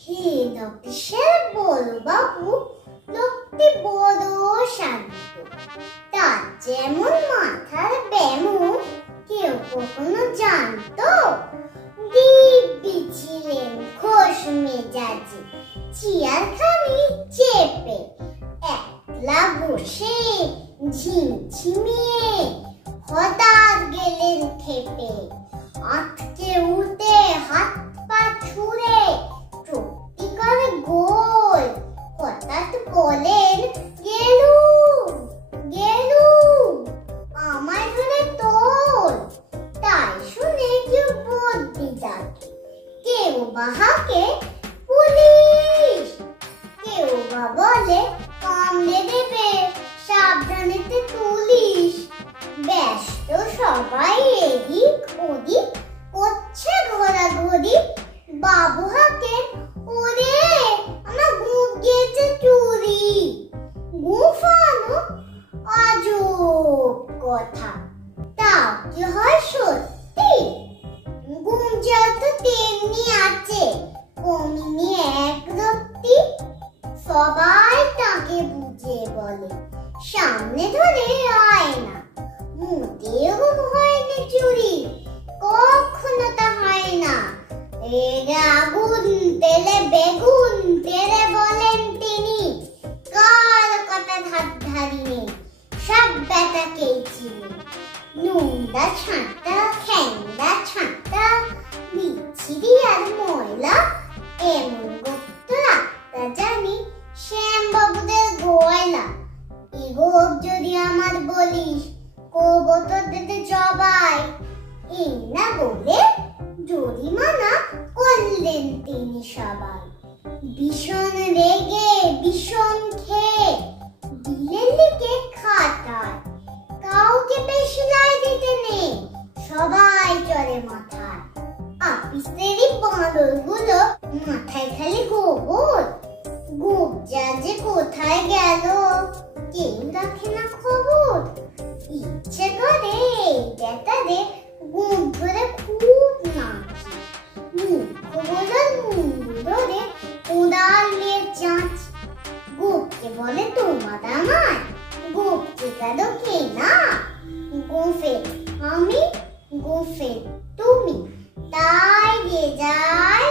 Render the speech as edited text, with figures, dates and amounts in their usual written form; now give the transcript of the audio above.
হে দক্ষিণের বড় বাবু লোকটি বড় শান্ত, তার যেমন মাথার ব্যামো কেউ কখনো জানতো? দিব্যি ছিলেন খোশ মেজাজি, চেয়ারখানি চেপে একলা বসে ঝিমঝিমিয়ে হঠাৎ গেলেন খেপে, আটকে উঠে হাত পা ছুঁড়ে চোখটি করে গোল, হঠাৎ বলেন গেলুম গেলুম আমায় ধরে তোল। তাই শুনে কেউ বদ্যি ডাকে, কেউ বা হাঁকে পুলিশ, কেউ বা বলে কামড়ে দেবে সাবধানেতে তুলিস। ব্যস্ত সবাই এদিক ওদিক করছে ঘোরাঘুরি, বাবু হাঁকেন ওরে আমার গুপ গিয়েছে চুরি। গুফানো আজব কথা, তাও কি হয় সত্যি? গুম যত তেমনি আছে, কমিনি এক রত্তি। সবাই তাকে বুঝিয়ে বলে সামনে ধরে আয় না, মোটেও হয়নি চুরি, কখনো তা হয় না। আগুন তেলে বেগুন তেলে বলেন তিনি, কার কথা ধার ধারিনি সব বেটাকেই চিনি। নোংরা ছাঁটা খ্যাংরা ছাঁটা বিচ্ছিরি আর ময়লা, এমন গুপ্ত রাখতা জানি শ্যামবাবুদের গোয়লা। এই গোপ যদি আমার বলিস কব তোর দিতে জবাই, এই না বলে জরিমানা করলেন তিনি সবাই। ভীষণ রেগে ভীষণ খেয়ে দিলেন লিখে খাতায়, কাউকে বেশি লাই দিতে নেই, সবাই চলে মাথায়। আপিসেরই বাঁদর গুলো মাথায় খালি গোবর, গোপ যা যে কোথায় গেল কেউ রাখে না খবর। ইচ্ছে করে বেটারে গুপ ধরে খুব নাচি, মুখগুলোর মুন্ডু ধরে উড়াল নিয়ে চাঁচি। গোপকে বলে তোমার আমায়, গোপকে কেন কে না, গোফে আমি গোফে তুমি, তাই যে যায়